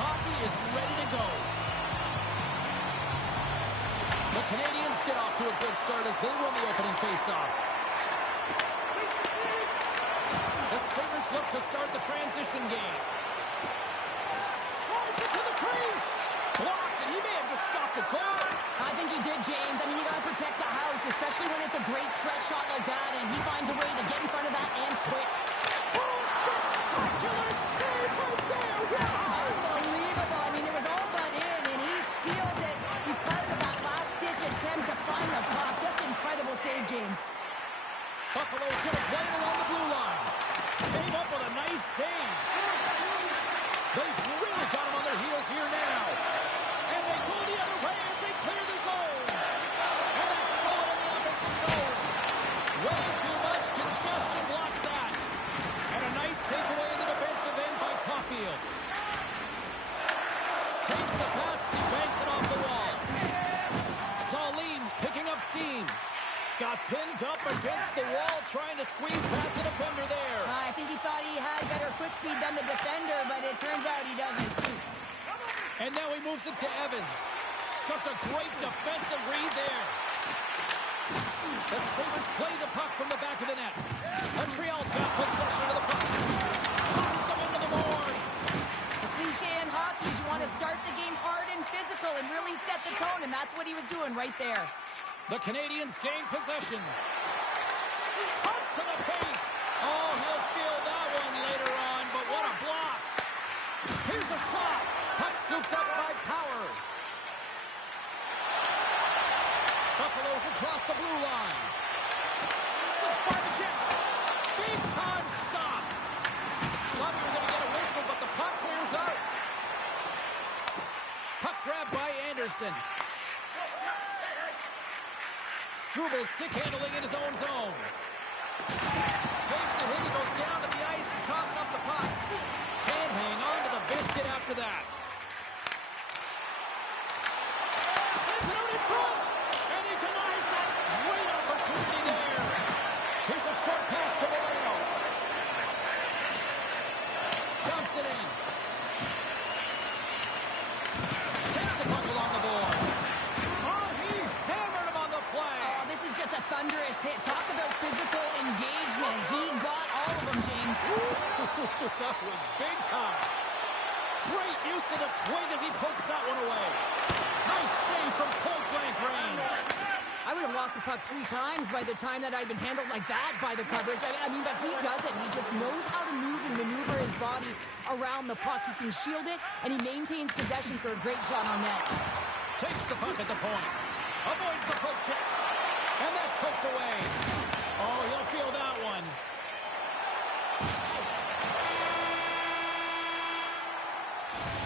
hockey is ready to go. The Canadians get off to a good start as they win the opening faceoff. The Sabres look to start the transition game. Drives it to the crease. Blocked, and he may have just stopped it cold. I think he did, James. I mean, you got to protect the house, especially when it's a great threat shot like that, and he finds a way to get in front of that and quick. Oh, spectacular save right there. Wow. Unbelievable. I mean, it was all but in, and he steals it because of that last-ditch attempt to find the puck. Just incredible save, James. Buffalo's going to play it along the blue line. Came up with a nice save. They've really got him on their heels here now. And they go the other way as they clear the zone. And that's stolen in the offensive zone. Way too much congestion blocks that. And a nice takeaway in the defensive end by Caulfield. Takes the pass, banks it off the wall. Darlene's picking up steam. Got pinned up against the wall, trying to squeeze past the defender there. I think he thought he had better foot speed than the defender, but it turns out he doesn't. And now he moves it to Evans. Just a great defensive read there. The Sabres play the puck from the back of the net. Montreal's got possession of the puck. Pops them into the boards. The cliche in hockey is you want to start the game hard and physical and really set the tone, and that's what he was doing right there. The Canadians gain possession. Cuts to the paint. Oh, he'll feel that one later on, but what a block. Here's a shot. Puck scooped up by Power. Buffalo's across the blue line. Slips by the chip. Big time stop. Thought we were going to get a whistle, but the puck clears out. Puck grabbed by Anderson. Struble stick handling in his own zone. Takes a hit, he goes down to the ice and tosses up the puck. Can't hang on to the biscuit after that. Sends it out in front, and he denies that. Great opportunity there. Here's a short pass to Moreno. Dumps it in. Takes the puck along the boards. Oh, he's hammered him on the play. Oh, this is just a thunderous hit. Talk about physical engagement. He got all of them, James. That was big time. Great use of the twig as he pokes that one away. Nice save from point-blank range. I would have lost the puck 3 times by the time that I'd been handled like that by the coverage. I mean, but he doesn't. He just knows how to move and maneuver his body around the puck. He can shield it, and he maintains possession for a great shot on net. Takes the puck at the point. Avoids the poke check. And that's poked away. Oh, he'll feel that one.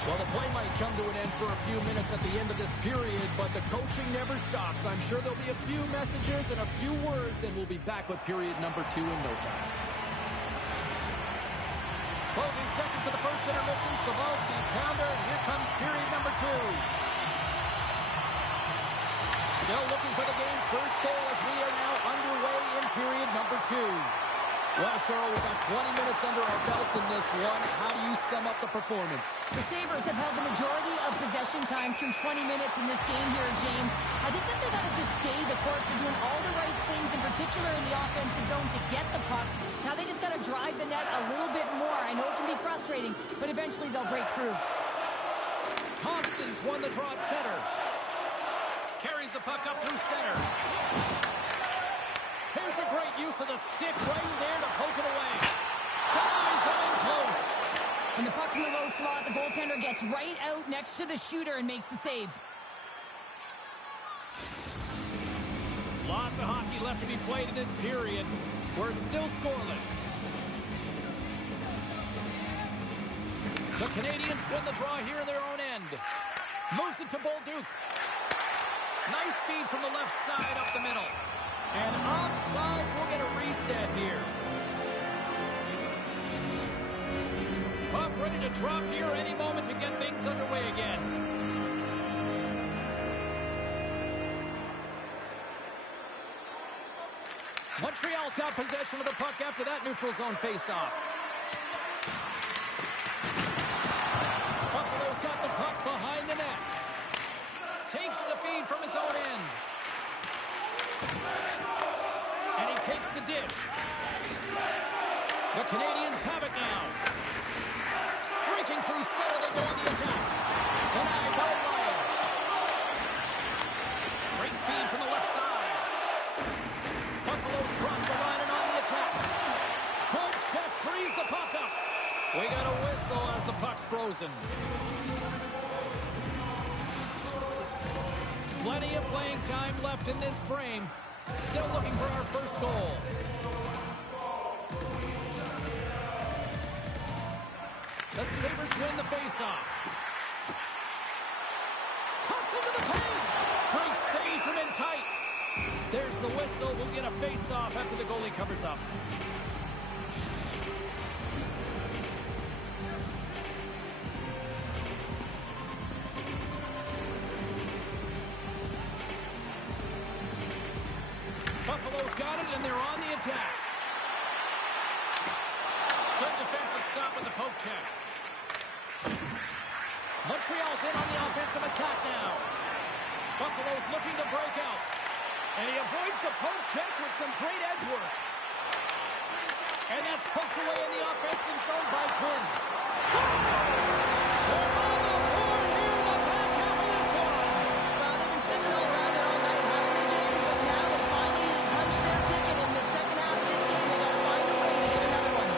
Well, the play might come to an end for a few minutes at the end of this period, but the coaching never stops. I'm sure there'll be a few messages and a few words, and we'll be back with period number 2 in no time. Closing seconds of the first intermission, Savalsky, pounder, and here comes period number 2. Still looking for the game's first goal as we are now underway in period number 2. Well, Cheryl, we've got 20 minutes under our belts in this one. How do you sum up the performance? The Sabres have held the majority of possession time through 20 minutes in this game here, James. I think that they got to just stay the course. They're doing all the right things, in particular in the offensive zone, to get the puck. Now they just got to drive the net a little bit more. I know it can be frustrating, but eventually they'll break through. Thompson's won the draw at center. Carries the puck up through center. Here's a great use of the stick right there to poke it away. Denies him in close. When the puck's in the low slot, the goaltender gets right out next to the shooter and makes the save. Lots of hockey left to be played in this period. We're still scoreless. The Canadians win the draw here in their own end. Moves it to Bolduc. Nice speed from the left side up the middle. And offside, we'll get a reset here. Puck ready to drop here any moment to get things underway again. Montreal's got possession of the puck after that neutral zone faceoff. Buffalo's got Takes the feed from his own end. And he takes the dish. The Canadians have it now. Streaking through center, they go on the attack. Denied by Lyle. Great feed from the left side. Buffalo's cross the line and on the attack. Good check, frees the puck up. We got a whistle as the puck's frozen. Plenty of playing time left in this frame. Still looking for our first goal. The Sabres win the faceoff. Cuts into the paint. Great save from in tight. There's the whistle. We'll get a faceoff after the goalie covers up. Buffalo's got it, and they're on the attack. Good defensive stop with the poke check. Montreal's in on the offensive attack now. Buffalo's looking to break out. And he avoids the poke check with some great edge work. And that's poked away in the offensive zone by Quinn. They're on the board here in the back half of this one. Well, they've been sticking all around it all night, haven't they, James? But now they finally punched their ticket in the second half of this game. They got to find a way to get another one.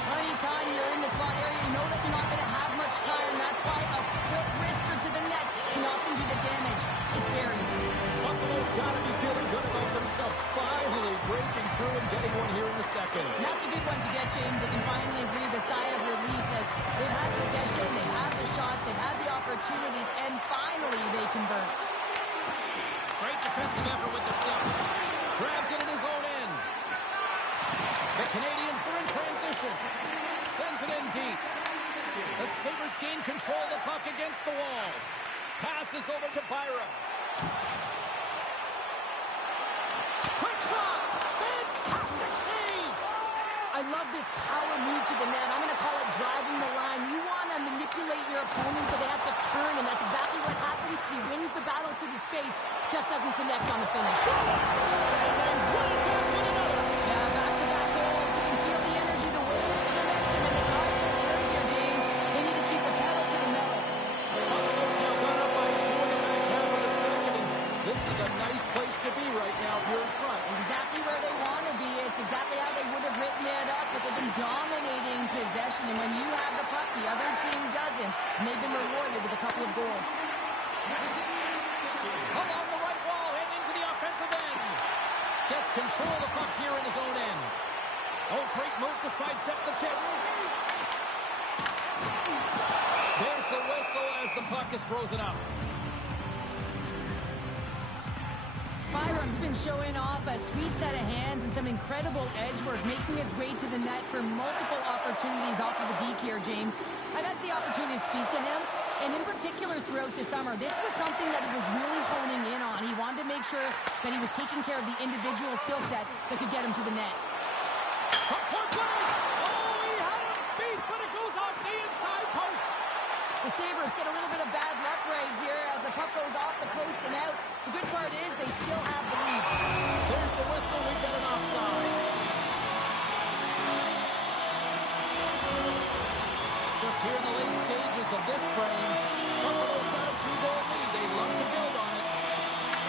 Well, anytime you're in the slot area, you know that you're not going to have much time. That's why a quick wrister to the net can often do the damage. It's buried. Buffalo's got to be feeling good about themselves, finally breaking through and getting one here in the second. And that's a good one to get, James. They can finally breathe a sigh of relief as they've had possession, they've had the shots, they've had the opportunities, and finally they convert. Great defensive effort with the stick. Grabs it in his own end. The Canadians are in transition. Sends it in deep. The Sabres gain control of the puck against the wall. Passes over to Byram. Quick shot! Fantastic save! I love this power move to the net. I'm going to call it driving the line. You want to manipulate your opponent so they have to turn, and that's exactly what happens. She wins the battle to the space, just doesn't connect on the finish. Yeah, back-to-back goals. You can feel the energy, the wave, the momentum, and the tides and turns here, James. They need to keep the pedal to the metal. Buffalo's now gone up by 2 in the back half of the second, and this is a nice place to be right now if you're in front. Exactly where they want to be. It's exactly how they would have written it up, but they've been dominating possession, and when you have the puck, the other team doesn't, and they've been rewarded with a couple of goals. Along the right wall and into the offensive end. Gets control of the puck here in his own end. Oh, great move to sidestep the chip. There's the whistle as the puck is frozen up. Byram's been showing off a sweet set of hands and some incredible edge work, making his way to the net for multiple opportunities off of the deke here, James. I've had the opportunity to speak to him, and in particular throughout the summer, this was something that he was really honing in on. He wanted to make sure that he was taking care of the individual skill set that could get him to the net. From point blank! Oh, he had him beat, but it goes off the inside post. The Sabres get a little bit of bad luck right here as the puck goes off the post and out. The good part is they still have the lead. There's the whistle. We've got an offside. Just here in the late stages of this frame, Buffalo's got a 2-goal lead. They love to build on it.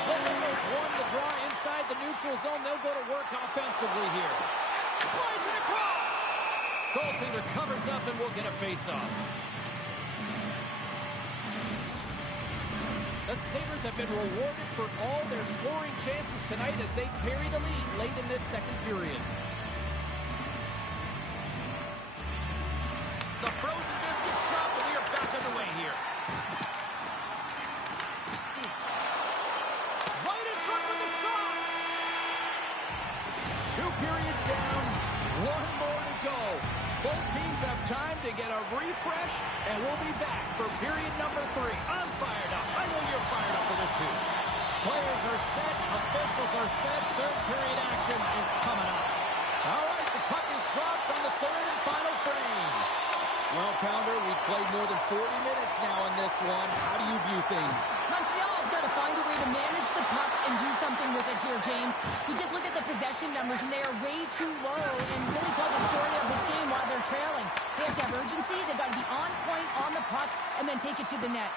Buffalo's won the draw inside the neutral zone. They'll go to work offensively here. Slides it across. Goaltender covers up and we'll get a face-off. The Sabres have been rewarded for all their scoring chances tonight as they carry the lead late in this second period. The frozen biscuits dropped and we are back underway here. Right in front with the shot. 2 periods down, 1 more to go. Both teams have time to get a refresh, and we'll be back for period number 3. I'm fired up. I know you're fired up for this too. Players are set, officials are set, third period action is coming up. All right, the puck is dropped on the third and final frame. Well, pounder. We've played more than 40 minutes now in this one. How do you view things? Montreal's got to find a way to manage the puck and do something with it here, James. You just look at the possession numbers, and they are way too low and really tell the story of this game while they're trailing. They have to have urgency. They've got to be on point on the puck and then take it to the net.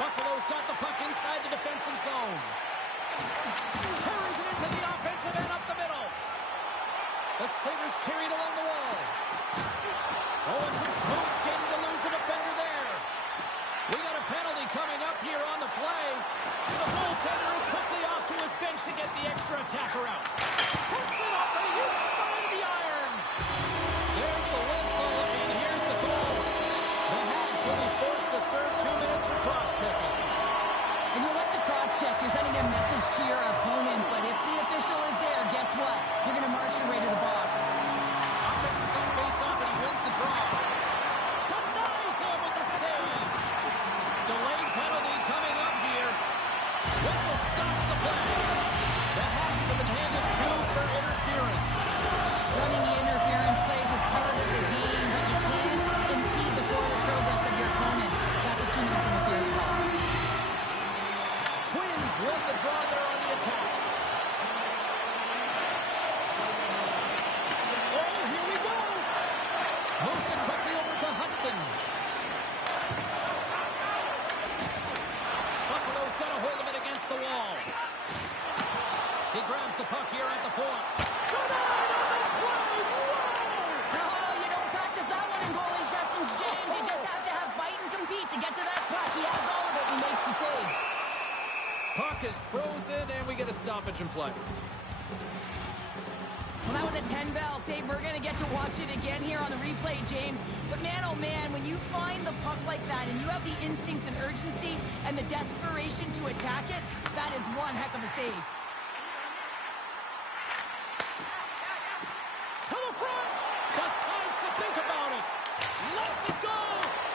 Buffalo's got the puck inside the defensive zone. Carries it into the offensive end up the middle. The Sabres carried along the wall. Oh, and some smooth skating to lose the defender there. We got a penalty coming up here on the play. The goaltender is quickly off to his bench to get the extra attacker out. Puts it off the inside of the iron. There's the whistle, and here's the call. The Habs will be forced to serve 2 minutes for cross-checking. And you like to cross-check. You're sending a message to your opponent, but if the official is there, guess what? You're going to march your way to the box. Offense is on face-off, and he wins the draw. Denies him with the save. Delayed penalty coming up here. Whistle stops the play. The Habs have been handed 2 for interference. Running the interference plays is part of the game, but you can't impede the forward progress of your opponent. That's a 2 minutes interference call. Twins win the draw there on the attack. Oh, here we go. Moves it quickly over to Hudson. Buffalo's got a hold of it against the wall. He grabs the puck here at the point. Denied on the play. Whoa! Oh, you don't practice that one in goalie sessions, James. You just have to have fight and compete to get to that puck. He has all of it. He makes the save. Puck is frozen, and we get a stoppage in play. Well, that was a 10-bell save. We're going to get to watch it again here on the replay, James. But man, oh man, when you find the puck like that and you have the instincts and urgency and the desperation to attack it, that is one heck of a save. To the front! Decides to think about it. Lets it go!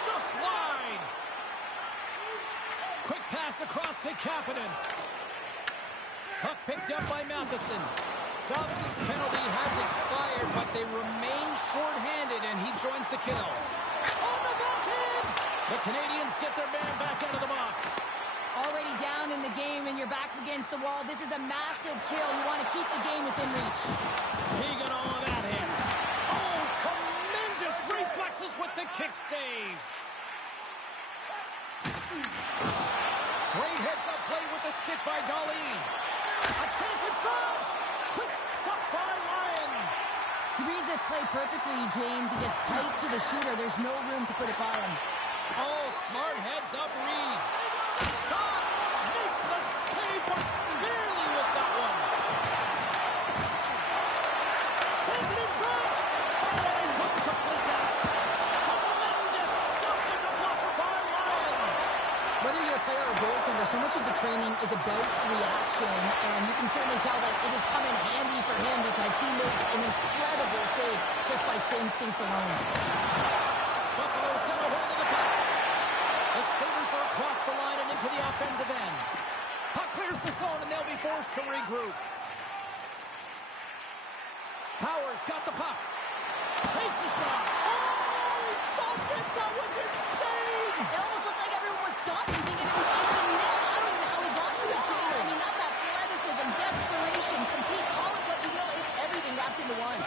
Just wide! Quick pass across to Kapanen. Puck picked up by Matheson. Dobson's penalty has expired, but they remain shorthanded, and he joins the kill. On the backhand! The Canadians get their man back out of the box. Already down in the game and your back's against the wall. This is a massive kill. You want to keep the game within reach. He got all of that in. Oh, tremendous reflexes with the kick save. Great heads-up play with the stick by Dahlin. A chance in front. Quick stop by Ryan. He reads this play perfectly, James. He gets tight to the shooter. There's no room to put it by him. Oh, smart heads-up read. Shot. Makes the save, but barely with that one. Sends it in front. Oh, and he couldn't complete that. Tremendous stop with the blocker by Ryan. Whether you're a player or goaltender, so much of the training is about reaction, and you can certainly tell that it has come in handy for him because he makes an incredible save just by instincts alone. Buffalo's got a hold of the puck. The Sabres are across the line and into the offensive end. Puck clears the zone, and they'll be forced to regroup. Powers got the puck. Takes a shot. Oh, he stopped it. That was insane. It almost looked like everyone was stopping, thinking it was in the net. I don't even know how he got to it, James. I mean, that's athleticism, desperation, compete, call it what you will. It's everything wrapped into one.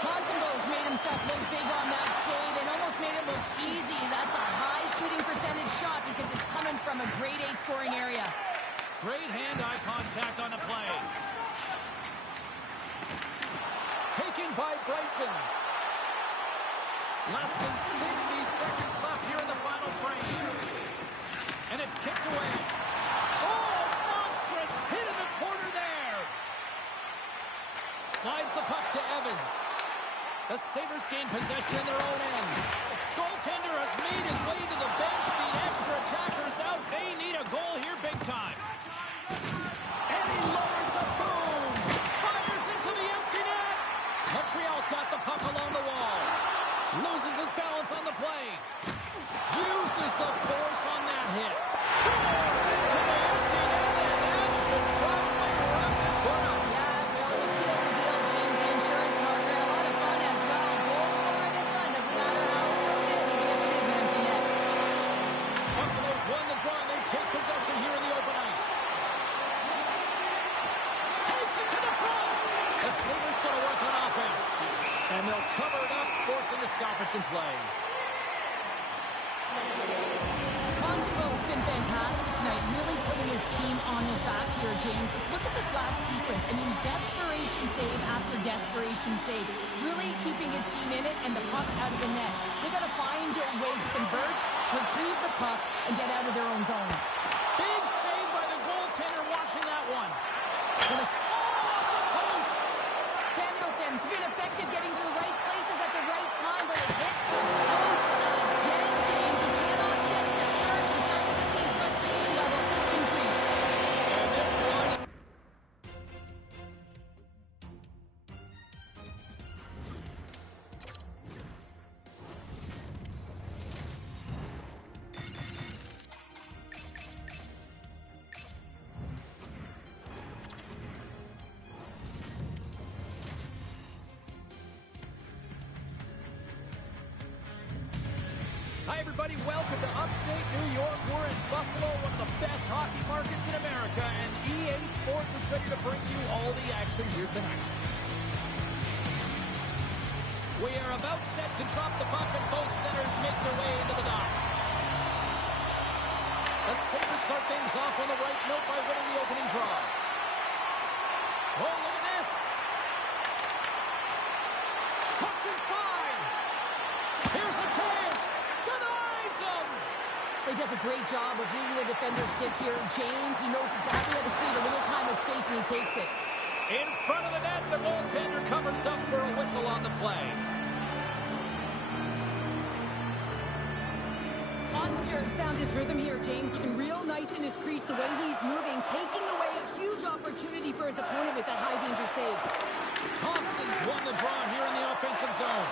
Montembeau's made himself look big on that save and almost made it look easy. That's a high shooting percentage shot because it's coming from a grade A scoring area. Great hand-eye contact on the play. Taken by Bryson. Less than 60 seconds left here in the final frame. And it's kicked away. Oh, monstrous hit in the corner there. Slides the puck to Evans. The Sabres gain possession in their own end. Goaltender has made his way to the bench. The extra attacker's out. They need a goal here big time. And he lowers the boom. Fires into the empty net. Montreal's got the puck along the wall. Loses his balance on the play. Uses the force on that hit. Scores into the empty net, and that should probably wrap this one up. Yeah, it really would seal the deal, James. The insurance marker, a lot of fun as well. Goal scorer this one doesn't take possession here in the open ice. Takes it to the front. The Sabres going to work on offense. And they'll cover it up, forcing a stoppage in play. Consuelo's been fantastic tonight, really putting his team on his back here, James. Just look at this last sequence. I mean, desperation save after desperation save. Really keeping his team in it and the puck out of the net. They got to find a way to convert, retrieve the puck, and get out of their own zone. Big save by the goaltender watching that one. Well, Off the post. Samuelson's been effective getting to the right places at the right time, but it hits the post again, James. He cannot get discouraged. We're starting to see his frustration levels increase. And this one. Hi, everybody. Welcome to upstate New York. We're in Buffalo, one of the best hockey markets in America, and EA Sports is ready to bring you all the action here tonight. We are about set to drop the puck as both centers make their way into the dock. The Sabres start things off on the right note by winning the opening draw. Oh, look at this. Cuts inside. Here's a chance. Denies him. He does a great job of reading the defender's stick here. James, he knows exactly how to create a little time and space, and he takes it. In front of the net, the goaltender covers up for a whistle on the play. Ottinger's found his rhythm here, James. Looking real nice in his crease, the way he's moving, taking away a huge opportunity for his opponent with that high-danger save. Thompson's won the draw here in the offensive zone.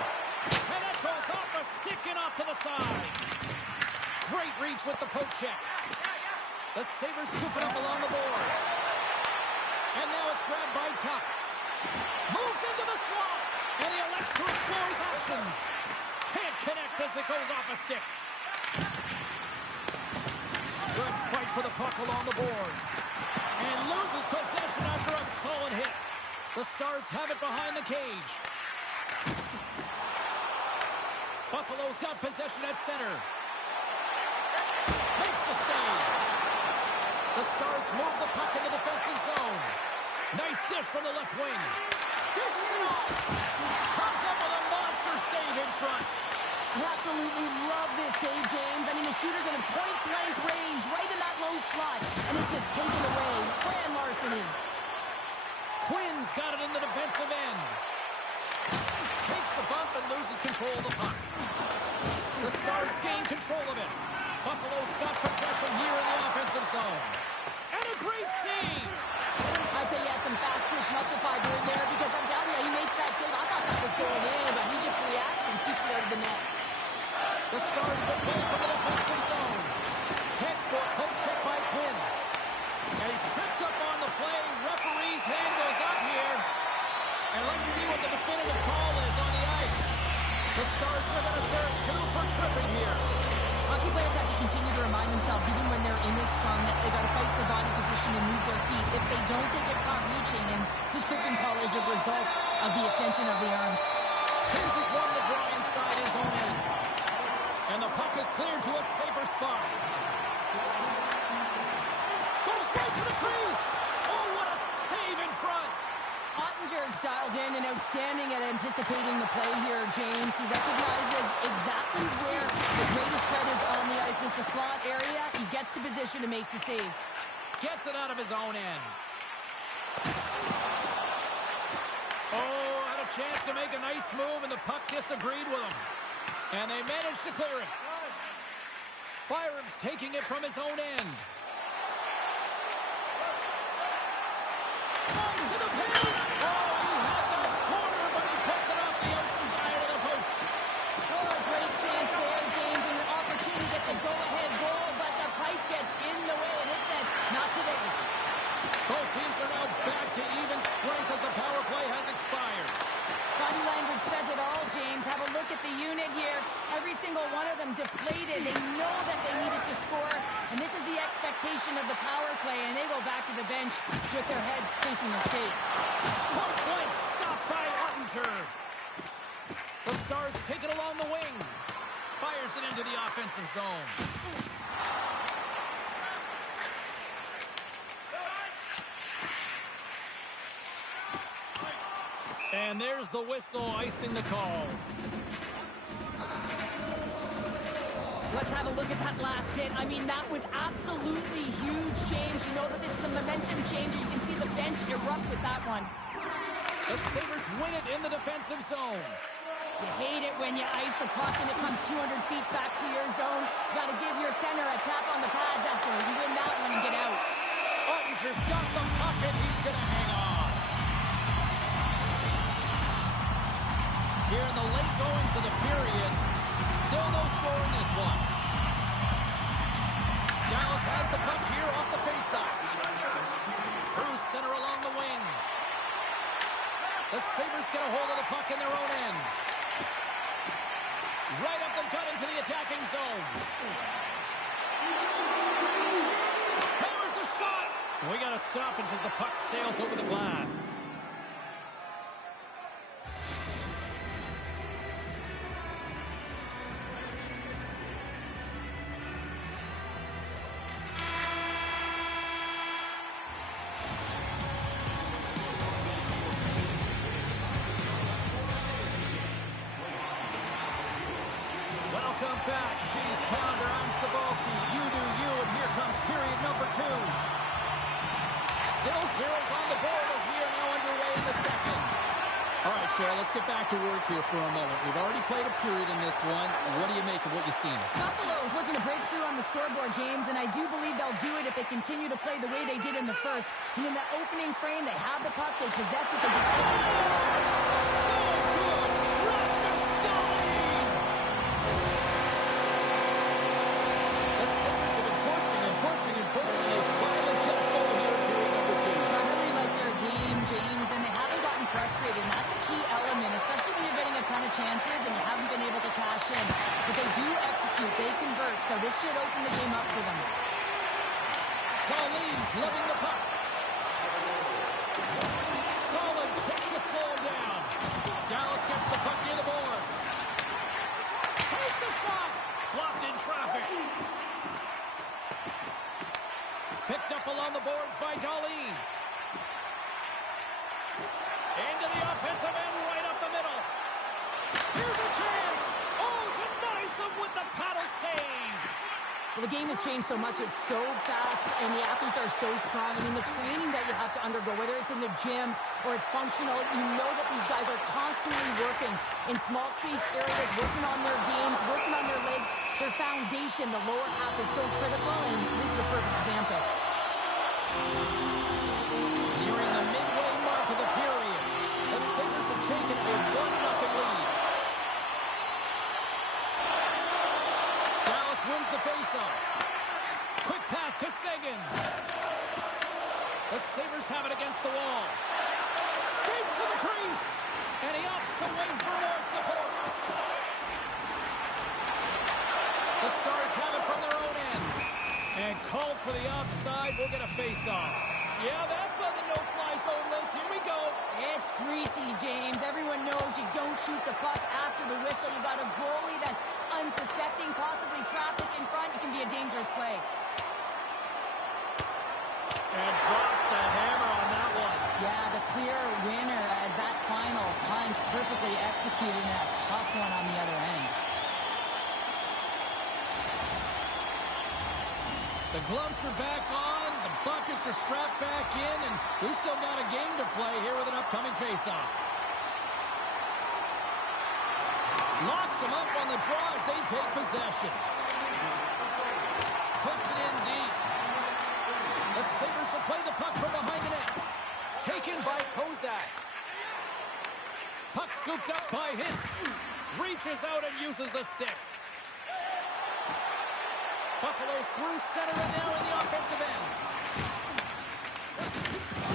And that goes off a stick and off to the side. Great reach with the poke check. The Sabres scoop it up along the boards. And now it's grabbed by Tuck. Moves into the slot. And he elects to explore his options. Can't connect as it goes off a stick. Good fight for the puck along the boards. And loses possession after a solid hit. The Stars have it behind the cage. Buffalo's got possession at center. Makes the save. The Stars move the puck in the defensive zone. Nice dish from the left wing. Dishes it off. Comes up with a monster save in front. I absolutely love this save, James. I mean, the shooter's in a point-blank range, right in that low slot, and it's just taken away. Grand larceny. Quinn's got it in the defensive end. Takes a bump and loses control of the puck. The Stars gain control of it. Buffalo's got possession here in the offensive zone. And a great save. I'd say he has some fast fish muscle fiber in there because I'm telling you, he makes that save. I thought that was going in, but he just reacts and keeps it out of the net. The Stars get away from the defensive zone. Textbook poke check by Quinn. And he's tripped up on the play. Referee's hand goes up here. And let's see what the definitive call is on the ice. The Stars are going to serve 2 for tripping here. Hockey players have to continue to remind themselves, even when they're in this scrum, that they got to fight for body position and move their feet. If they don't, they get caught reaching, and this tripping call is a result of the extension of the arms. Hins has won the draw inside his own end. And the puck is cleared to a Sabre spot. Goes right to the crease. Oh, what a save in front. Ottinger's dialed in and outstanding at anticipating the play here, James. He recognizes exactly where the greatest threat is on the ice. It's a slot area. He gets to position and makes the save. Gets it out of his own end. Oh, had a chance to make a nice move, and the puck disagreed with him. And they managed to clear it. Byram's taking it from his own end. Goes to the paint. Oh, he had that corner, but he puts it off the outside of the post. Oh, a great chance there, James, and an opportunity to get the go-ahead goal, but the pipe gets in the way, and it says, not today. Both teams are now back to even strength as the power play has expired. Body language says it all, James. Have a look at the unit here. Every single one of them deflated. They know that they needed to score, and this is the expectation of the power play, and they go back to the bench with their heads facing their skates. Point blank stopped by Ottinger. The Stars take it along the wing. Fires it into the offensive zone. And there's the whistle, icing the call. Let's have a look at that last hit. I mean, that was absolutely huge, James. You know that this is a momentum changer. You can see the bench erupt with that one. The Sabres win it in the defensive zone. You hate it when you ice the puck and it comes 200 feet back to your zone. You got to give your center a tap on the pads after you win that one and get out. Ottinger's got the puck and he's going to hang on. Here in the late goings of the period, still no score in this one. Dallas has the puck here off the faceoff. Through center along the wing. The Sabres get a hold of the puck in their own end. Right up the gut into the attacking zone. Hammers the shot. We got to stop it as the puck sails over the glass. Welcome back. She's Pounder. I'm Cybulski. You do you, and here comes period number 2. Still zeros on the board as we are now underway in the second. All right, Cheryl, let's get back to work here for a moment. We've already played a period in this one. What do you make of what you've seen? Buffalo's looking to break through on the scoreboard, James, and I do believe they'll do it if they continue to play the way they did in the first. And in that opening frame, they have the puck, they possessed it, they just... So good! Rasmus Dahlin! The Sabres have been pushing and pushing and pushing. They finally get a goal here in period number 2. I really like their game, James, and they haven't gotten frustrated, and that's a key element, especially when you're getting a ton of chances and you haven't been able to cash in. But they do execute, they convert, so this should open the game up for them. Dahlin's loving the puck. Solid check to slow him down. Dallas gets the puck near the boards. Takes a shot. Blocked in traffic. Picked up along the boards by Dahlin. Into the offensive end, right up the middle. Here's a chance. Oh, denies them with the paddle save. Well, the game has changed so much. It's so fast, and the athletes are so strong. I mean, the training that you have to undergo, whether it's in the gym or it's functional, you know that these guys are constantly working in small space areas, working on their games, working on their legs. Their foundation, the lower half, is so critical, and this is a perfect example. Nearing the midway mark of the period, the Sabres have taken a 1-0 lead. Dallas wins the faceoff. Quick pass to Seguin. The Sabres have it against the wall. Skates to the crease, and he opts to wait for more support. The Stars have it from their own end. And called for the offside. We'll get a face-off. Yeah, that's on the no-fly zone list. Here we go. It's greasy, James. Everyone knows you don't shoot the puck after the whistle. You got a goalie that's unsuspecting, possibly traffic in front. It can be a dangerous play. And drops the hammer on that one. Yeah, the clear winner as that final punch perfectly executed in a tough one on the other end. The gloves are back on, the buckets are strapped back in, and we still got a game to play here with an upcoming faceoff. Locks them up on the draw as they take possession. Puts it in deep. The Sabres will play the puck from behind the net. Taken by Kozak. Puck scooped up by Hintz. Reaches out and uses the stick. Buffalo's through center and now in the offensive end.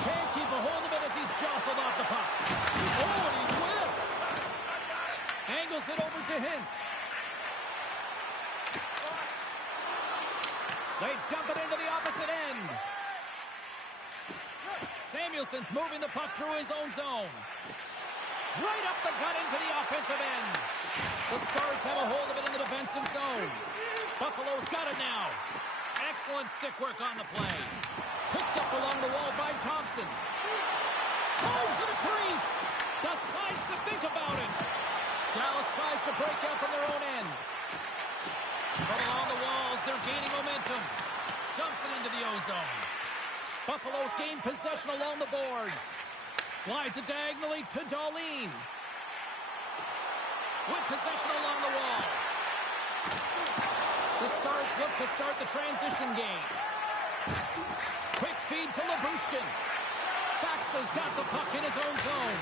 Can't keep a hold of it as he's jostled off the puck. Oh, and he whiffs. And Angles it over to Hintz. They dump it into the opposite end. Samuelson's moving the puck through his own zone. Right up the gut into the offensive end. The Stars have a hold of it in the defensive zone. Buffalo's got it now. Excellent stick work on the play. Picked up along the wall by Thompson. Goes to the crease. Decides to think about it. Dallas tries to break out from their own end. From along the walls, they're gaining momentum. Dumps it into the O-zone. Buffalo's gained possession along the boards. Slides it diagonally to Dahlin. With possession along the wall. The Stars look to start the transition game. Quick feed to Lyubushkin. Faxa's got the puck in his own zone.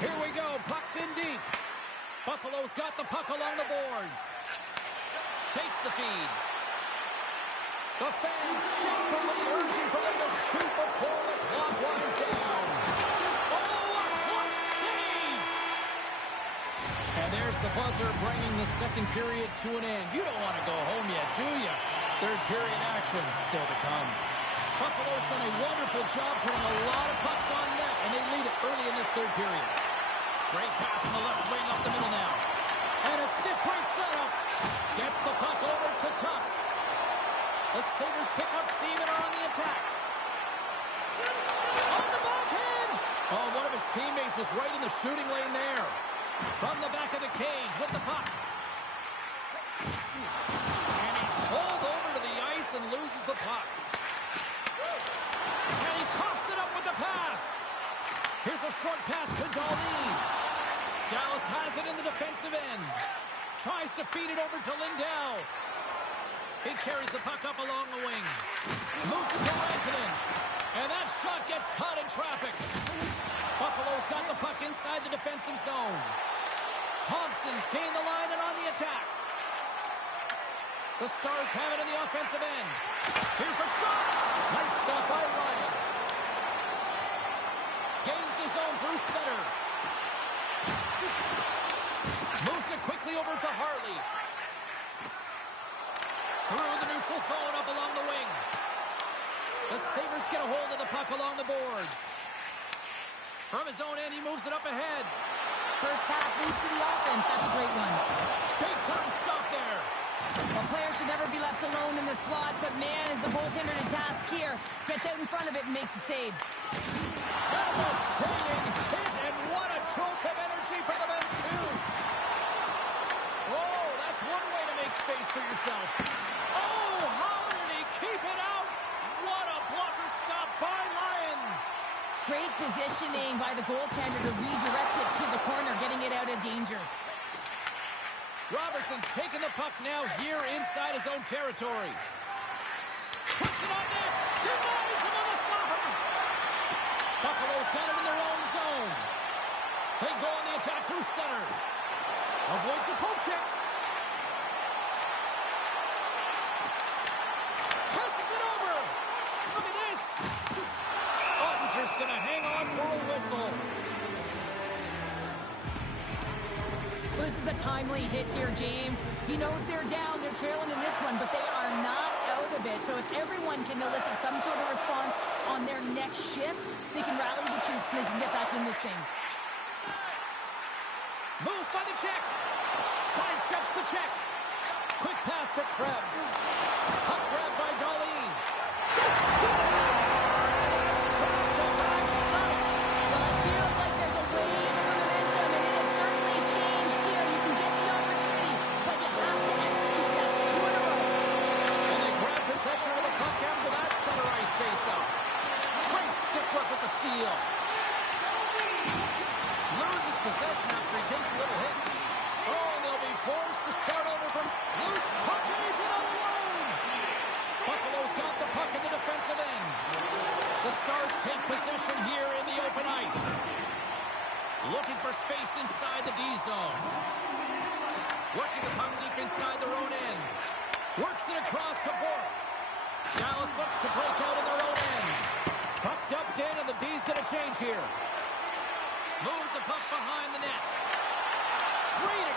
Here we go. Puck's in deep. Buffalo's got the puck along the boards. Takes the feed. The fans desperately urging for them to shoot before the clock winds down. Oh, a clutch save! And there's the buzzer bringing the second period to an end. You don't want to go home yet, do you? Third period action still to come. Buffalo's done a wonderful job putting a lot of pucks on net, and they lead it early in this third period. Great pass from the left wing up the middle now. And a stick break setup. Gets the puck over to Tuck. The Sabres pick up steam and are on the attack. On the backhand! Oh, one of his teammates was right in the shooting lane there. From the back of the cage with the puck. And he's pulled over to the ice and loses the puck. And he coughs it up with the pass. Here's a short pass to Dahlin. Dallas has it in the defensive end. Tries to feed it over to Lindell. He carries the puck up along the wing. Moves it to Rantanen. And that shot gets caught in traffic. Buffalo's got the puck inside the defensive zone. Thompson's gained the line and on the attack. The Stars have it in the offensive end. Here's a shot. Nice stop by Ryan. Gains the zone through center. Moves it quickly over to Hartley. Through the neutral zone up along the wing. The Sabres get a hold of the puck along the boards. From his own end, he moves it up ahead. First pass leads to the offense. That's a great one. Big time stop there. A player should never be left alone in the slot, but man, is the goaltender to task here. Gets out in front of it and makes the save. Devastating hit, and what a jolt of energy for the bench, too. Whoa, that's one way to make space for yourself. Oh, how did he keep it out? What a blocker stop by Lyon. Great positioning by the goaltender to redirect it to the corner, getting it out of danger. Robertson's taking the puck now here inside his own territory. Puts it on net. Denies him on the slapper. Buffalo's got it in their own zone. They go on the attack through center. Avoids the poke check. Passes it over. Look at this. Ottinger's going to hang on for a whistle. This is a timely hit here, James. He knows they're down. They're trailing in this one, but they are not out of it. So if everyone can elicit some sort of response on their next shift, they can rally the troops and they can get back in this thing. Moves by the check. Sidesteps the check. Quick pass to Krebs. Puck grab by Dahlin. It's back-to-back snipes. Well, it feels like there's a wave of momentum, and it has certainly changed here. You can get the opportunity, but you have to execute. That's 2 in a row. And they grab possession of the puck after that center ice face-off. Great stick work with the steal. Loses possession after he takes a little hit. Oh, and they'll be forced to start over from loose puck, and he's in all alone. Buffalo's got the puck in the defensive end. The Stars take possession here in the open ice. Looking for space inside the D zone. Working the puck deep inside their own end. Works it across to Bourque. Dallas looks to break out in their own end. Puck dumped in, and the D's going to change here. Moves the puck behind the net. Great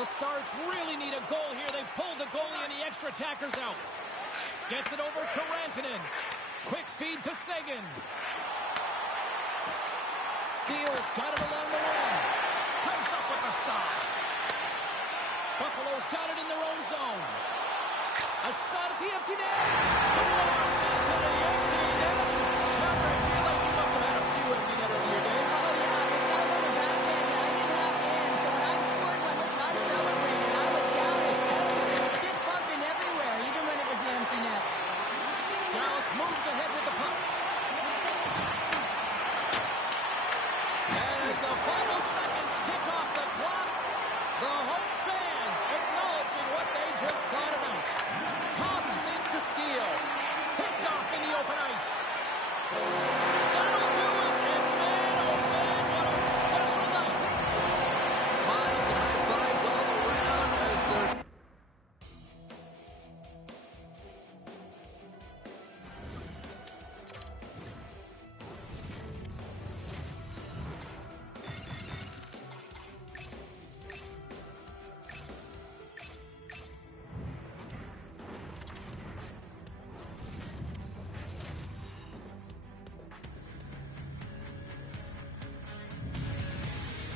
The Stars really need a goal here. They pulled the goalie and the extra attackers out. Gets it over to Rantanen. Quick feed to Seguin. Steele's got it along the wing. Comes up with the stop. Buffalo's got it in their own zone. A shot at the empty net. Scores into the empty net. Now, I feel like you must have had a few empty netters in your day. Oh, yeah, this guy's on the back end. Yeah, I didn't have in. So when I scored one, listen, I celebrated. I was counting. Fist pumping everywhere, even when it was the empty net. Dallas moves ahead with the puck. As the final seconds tick off the clock, the home fans acknowledging what they just saw tonight. Tosses it to Steele. Picked off in the open ice. That'll do it, and man, oh man, what a special night. Smiles and high fives all around as they're...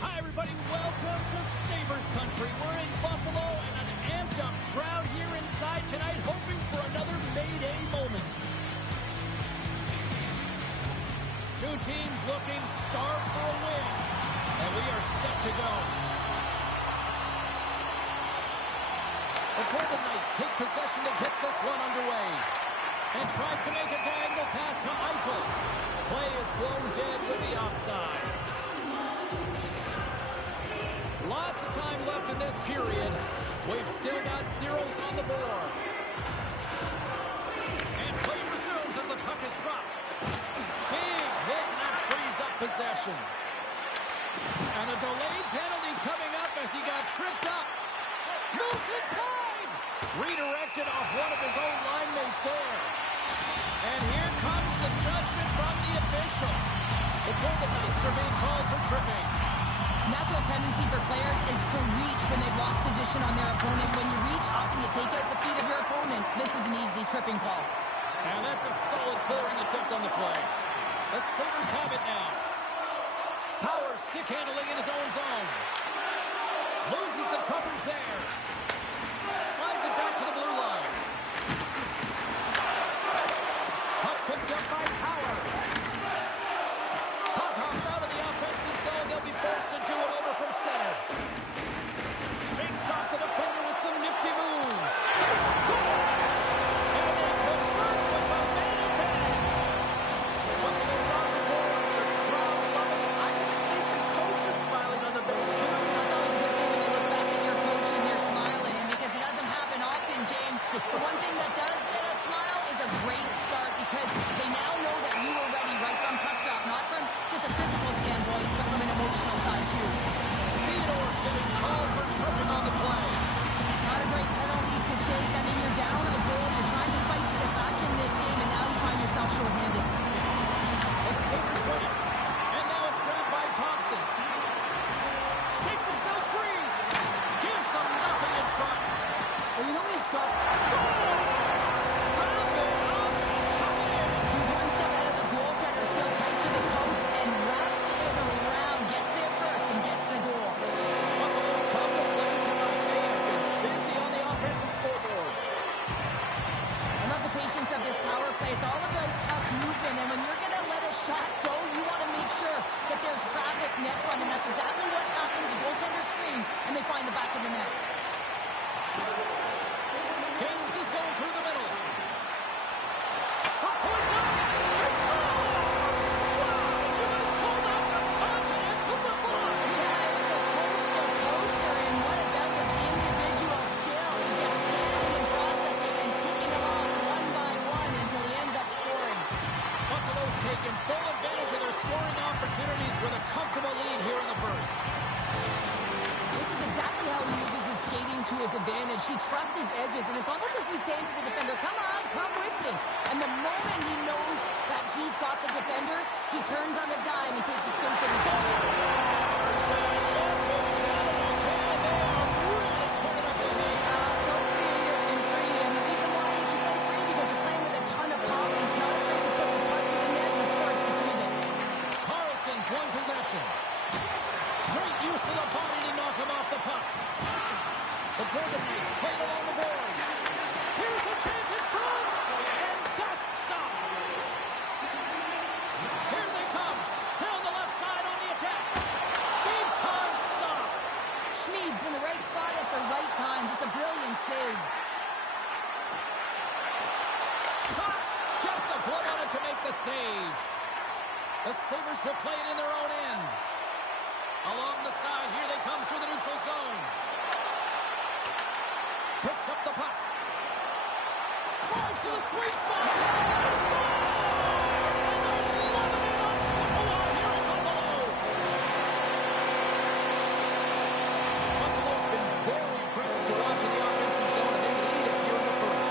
Hi, everybody. Welcome to Sabres Country. We're in Buffalo and an amped-up crowd here inside tonight, hoping for another Mayday moment. Two teams looking starved for a win, and we are set to go. The Golden Knights take possession to get this one underway, and tries to make a diagonal pass to Eichel. Play is blown dead with the offside. Lots of time left in this period. We've still got zeros on the board. And play resumes as the puck is dropped. Big hit, and that frees up possession. And a delayed penalty coming up as he got tripped up. Moves inside. Redirected off one of his own line mates there. And here comes the judgment from the official. The Golden Knights are being called for tripping. Natural tendency for players is to reach when they've lost position on their opponent. When you reach, often you take out the feet of your opponent. This is an easy tripping call. And that's a solid clearing attempt on the play. The Sabres have it now. Power stick handling in his own zone. Loses the coverage there. Slides it back to the blue line. Puck picked up by Power. Puck hops out of the offensive zone. They'll be forced to do it over from center. Shakes off the defender with some nifty moves. They score! And they convert with a man advantage. Buffalo's on the board. The crowd's loving it. I even think the coach is smiling on the bench, too. That's always a good thing when you look back at your coach and they're smiling, because it doesn't happen often, James. The one thing that does get a smile is a great start, because they now know that you were ready right from puck drop, not from just a physical standpoint, but from an emotional side, too. Theodore's getting called for tripping on the play. Not a great penalty to take. I mean, you're down a goal. You're trying to fight to get back in this game, and now you find yourself shorthanded. The Sabres win it. And now it's grabbed by Thompson. Shakes himself free. Gives them nothing in front. Well, you know he's got... Scores! Wrap it up. Tuck it in. He's one step ahead of the goaltender, still tight to the post, and wraps it around. Gets there first and gets the goal. Buffalo's come to play tonight. They have been busy on the offensive scoreboard. I love the patience of this power play. It's all about puck movement, and when you're going to let a shot go, you want to make sure that there's traffic net front, and that's exactly what happens. The goaltender screen, and they find the back of the net. Gains the zone through the middle. For point line. He scores! Wow! You would have called out the Continental Divide. Yeah, it was a coaster, and what a bout of individual skill. He's just scanning and processing and ticking them off one by one until he ends up scoring. Buffalo's taken full advantage of their scoring opportunities with a comfortable lead here in the first. This is exactly how he uses his skating to his advantage. He trusts his edges, and it's almost as he's saying to the defender, come on, come with me. And the moment he knows that he's got the defender, he turns on the dime and takes the space of his own. They are really to the body to knock him off the puck. The Golden Knights played along the boards. Here's a chance in front, and that's stopped. Here they come, down the left side on the attack. Big time stop. Schmid's in the right spot at the right time. Just a brilliant save. Shot, gets a glove on it to make the save. The Sabres will play it in their own end. Along the side, here they come through the neutral zone. Picks up the puck. Drives to the sweet spot. They score! And they're loving it on Chippewa here in Buffalo. Buffalo's been very impressive to watch in the offensive zone, and they lead it here in the first.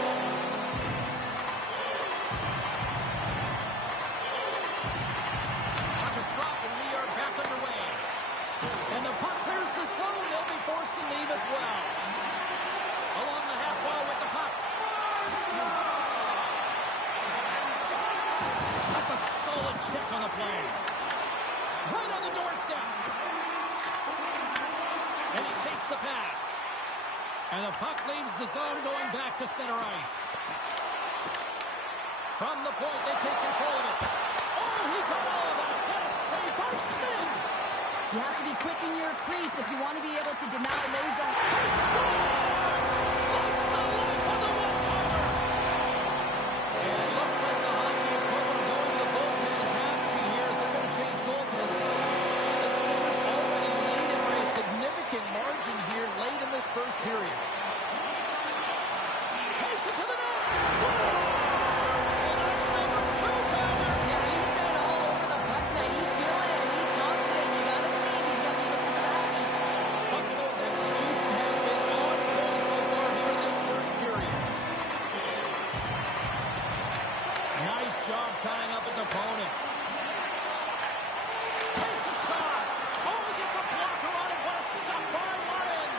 Puck is dropped, and we are back underway. And the puck clears the zone. They'll be forced to leave as well. Along the half wall with the puck. That's a solid check on the play. Right on the doorstep. And he takes the pass. And the puck leaves the zone going back to center ice. From the point, they take control of it. Oh, he got all of that. What a save by Schmid. You have to be quick in your crease if you want to be able to deny Loza. He scores! That's the life of the one-timer! And it looks like the hockey equipment going to the bullpen is happening here as they're going to change goaltenders. The Sabres already lead it by a significant margin here late in this first period. Takes it to the net! Scores! And that's number 2, Pounder! Yeah, he's been all over the puck tonight. He's feeling it, and he's confident. You got to believe he's going to be looking for the hockey. Buffalo's execution has been on point so far here in this first period. Nice job tying up his opponent. Takes a shot. Oh, he gets a blocker on it. What a stop by Martin.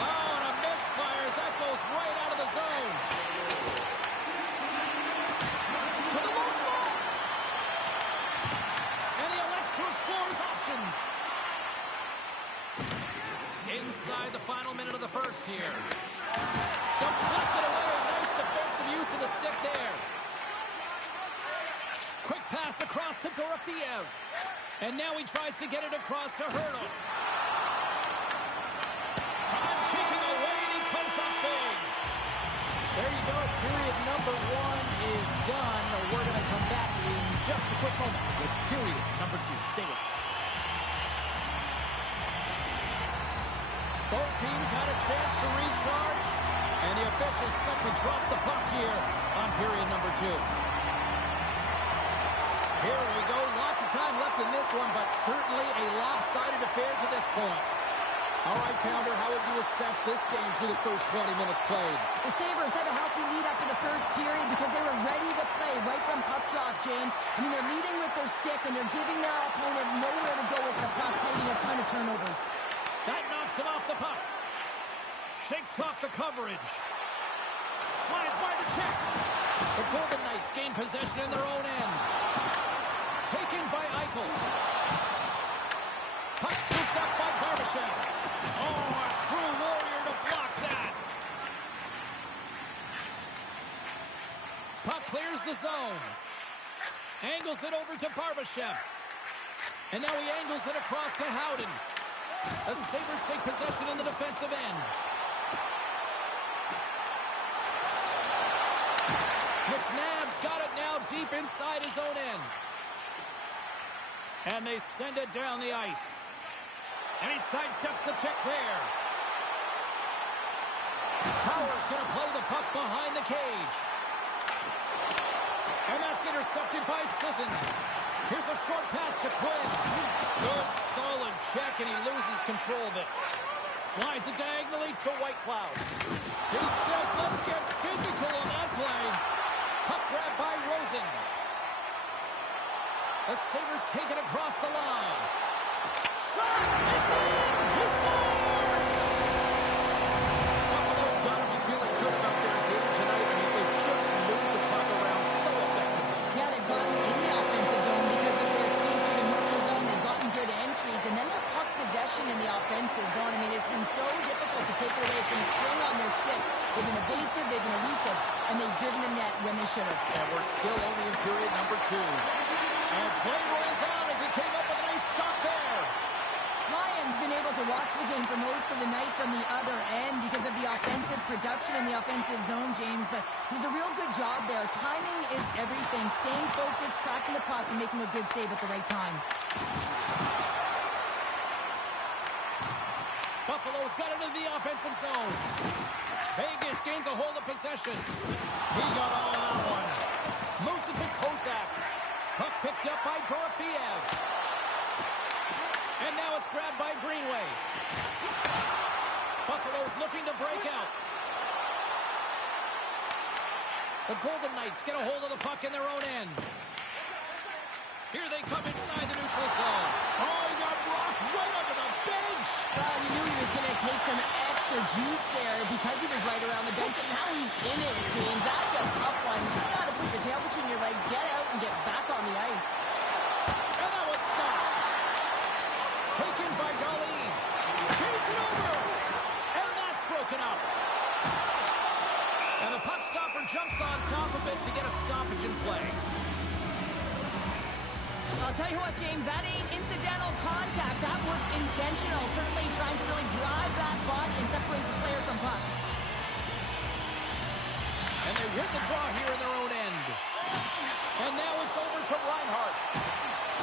Oh, and a misfire as that goes right out of the zone. To the low slot. And he elects to explore his options. Inside the final minute of the first here. Deflected away. Nice defensive use of the stick there. Quick pass across to Dorofeev. And now he tries to get it across to Hurdle. Time ticking away, and he comes up big. There you go. Period number 1 is done. We're going to come back in just a quick moment with period number 2. Stay with us. Both teams had a chance to recharge, and the officials set to drop the puck here on period number 2. Here we go. Lots of time left in this one, but certainly a lopsided affair to this point. All right, Pounder, how would you assess this game through the first 20 minutes played? The Sabres have a healthy lead after the first period because they were ready to play right from puck drop, James. I mean, they're leading with their stick, and they're giving their opponent nowhere to go with the puck, creating a ton of turnovers. That knocks him off the puck. Shakes off the coverage. Slides by the check. The Golden Knights gain possession in their own end. Taken by Eichel. Puck scooped up by Barbashev. Oh, a true warrior to block that. Puck clears the zone. Angles it over to Barbashev. And now he angles it across to Howden. The Sabres take possession in the defensive end. McNabb's got it now deep inside his own end. And they send it down the ice. And he sidesteps the check there. Power's going to play the puck behind the cage. And that's intercepted by Sissons. Here's a short pass to Quinn. Good, solid check, and he loses control of it. Slides it diagonally to Whitecloud. He says, let's get physical on that play. Puck grab by Rosen. The Sabres take it across the line. Shot! It's in! He scores! Buffalo's got to be feeling good about their game tonight. I mean, they've just moved the puck around so effectively. Yeah, they've gotten in the offensive zone because of their speed through the neutral zone. They've gotten good entries, and then their puck possession in the should have. And we're still only in period number 2. And play rolls on as he came up with a nice stop there. Lions been able to watch the game for most of the night from the other end because of the offensive production in the offensive zone, James. But it was a real good job there. Timing is everything. Staying focused, tracking the puck, and making a good save at the right time. Buffalo's got it into the offensive zone. Vegas gains a hold of possession. He got all of that one. Moves it to Kozak. Puck picked up by Dorofiev. And now it's grabbed by Greenway. Buffalo's looking to break out. The Golden Knights get a hold of the puck in their own end. Here they come inside the neutral zone. Oh, he got rocked right under the bench. Well, you knew he was going to take some extra juice there because he was right around the bench, and now he's in it, James. That's a tough one. You got to put your tail between your legs, get out, and get back on the ice. And that was stopped. Taken by Darlene. Feeds it over. And that's broken up. And the puck stopper jumps on top of it to get a stoppage in play. I'll tell you what, James, that ain't incidental contact. That was intentional. Certainly trying to really drive that body and separate the player from puck. And they win the draw here in their own end. And now it's over to Reinhart.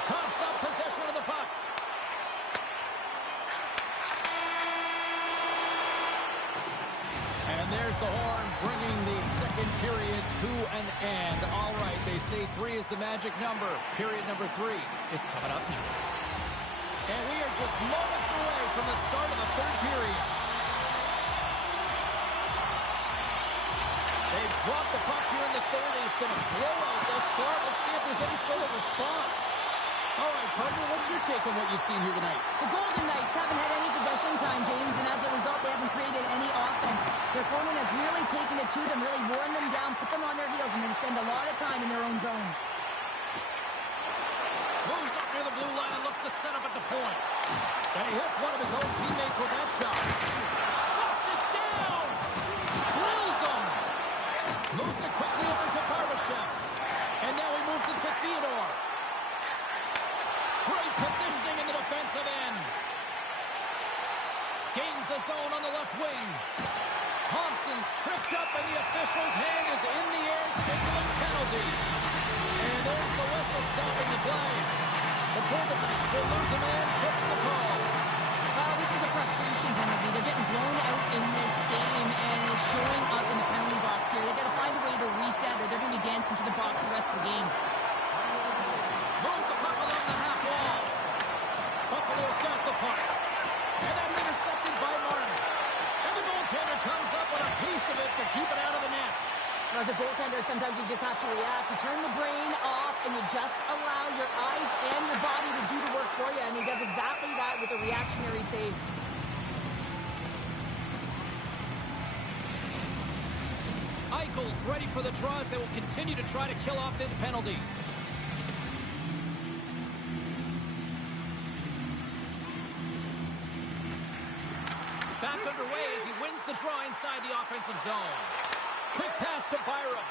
Coughs up possession of the puck. And there's the horn, bringing the second period to an end. All right, they say 3 is the magic number. Period number 3 is coming up next. And we are just moments away from the start of the third period. They've dropped the puck here in the third, and it's going to blow out this start. Let's see if there's any sort of response. All right, partner, what's your take on what you've seen here tonight? The Golden Knights haven't had any possession time, James, and as a result, they haven't created any offense. Their opponent has really taken it to them, really worn them down, put them on their heels, and then spend a lot of time in their own zone. Moves up near the blue line and looks to set up at the point. And he hits one of his own teammates with that shot. Shuts it down! Drills him! Moves it quickly over to Barbashev. And now he moves it to Theodore. Great positioning in the defensive end. Gains the zone on the left wing. Thompson's tripped up and the official's hand is in the air, signaling penalty. And there's the whistle stopping the play. The Golden Knights will lose a man, tripping the call. This is a frustration penalty. They're getting blown out in this game, and it's showing up in the penalty box here. They've got to find a way to reset, or they're going to be dancing to the box the rest of the game. Moves the puck along the half wall. Buffalo's got the puck. And that's intercepted by Martin. And the goaltender comes up with a piece of it to keep it out of the net. As a goaltender, sometimes you just have to react. You turn the brain off, and you just allow your eyes and your body to do the work for you. And he does exactly that with a reactionary save. Eichel's ready for the draws. They will continue to try to kill off this penalty. Back underway as he wins the draw inside the offensive zone. Quick pass to Byram.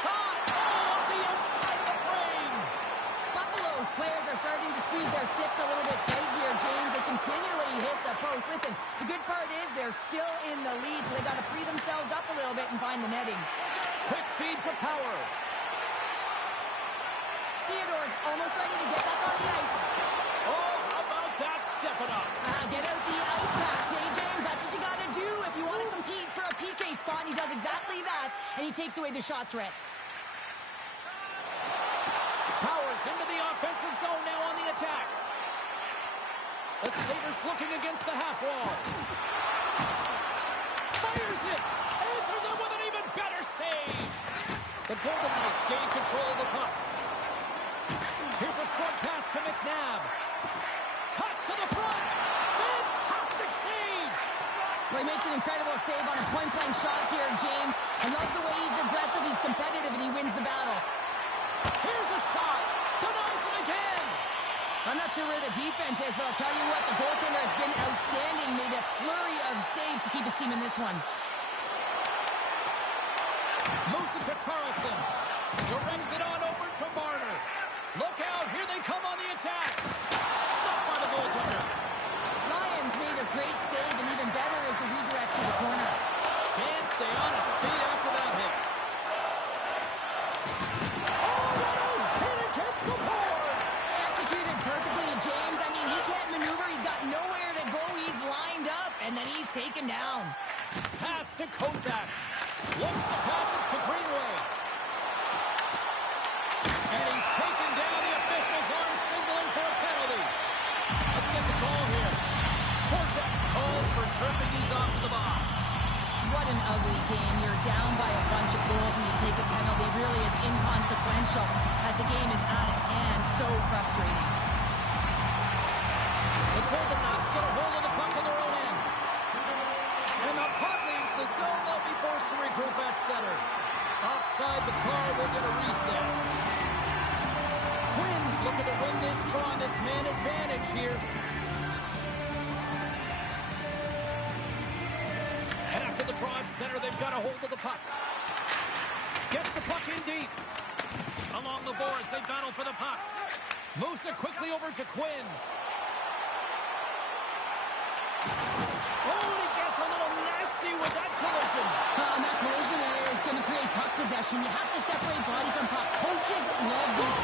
Shot! Oh, off the outside of the frame! Buffalo's players are starting to squeeze their sticks a little bit tight here, James. They continually hit the post. Listen, the good part is they're still in the lead, so they've got to free themselves up a little bit and find the netting. Quick feed to Power. Theodore's almost ready to get back on the ice. Oh, how about that stepping up? Get out the ice packs, hey, James. That's what you got to do if you want to compete for a PK spot. He does exactly that, and he takes away the shot threat. Powers into the offensive zone now on the attack. The Sabres looking against the half wall. Fires it. Answers it with an even better save. The Golden Knights gain control of the puck. Here's a short pass to McNabb. Cuts to the front. Fantastic save. Well, he makes an incredible save on a point-blank shot here, James. I love the way he's aggressive, he's competitive, and he wins the battle. Here's a shot. Denies him again. I'm not sure where the defense is, but I'll tell you what, the goaltender has been outstanding. Made a flurry of saves to keep his team in this one. Moves it to Carlson. Directs it on over to Marner. Look out. Here they come on the attack. Stopped by the goaltender. Lions made a great save, and even better is the redirect to the corner. Can't stay on his feet after that hit. Oh, what a hit against the boards. Executed perfectly, James. I mean, he can't maneuver. He's got nowhere to go. He's lined up, and then he's taken down. Pass to Kozak. Looks to pass it to Greenway. And he's taken down. The officials are signaling for a penalty. Let's get the call here. Korczak's called for chirping. He's off to the box. What an ugly game. You're down by a bunch of goals and you take a penalty. Really, it's inconsequential as the game is out of hand. So frustrating. The Golden Knights get a hold of the puck on their own end. And the puck leaves the zone. They'll be forced to regroup at center. Offside the car will get a reset. Quinn's looking to win this draw, this man advantage here. And after the draw at center, they've got a hold of the puck. Gets the puck in deep. Along the boards, they battle for the puck. Moves it quickly over to Quinn. Oh, and he gets a little nasty with that collision. And that collision is going to create puck possession. You have to separate body from puck. Coaches love this.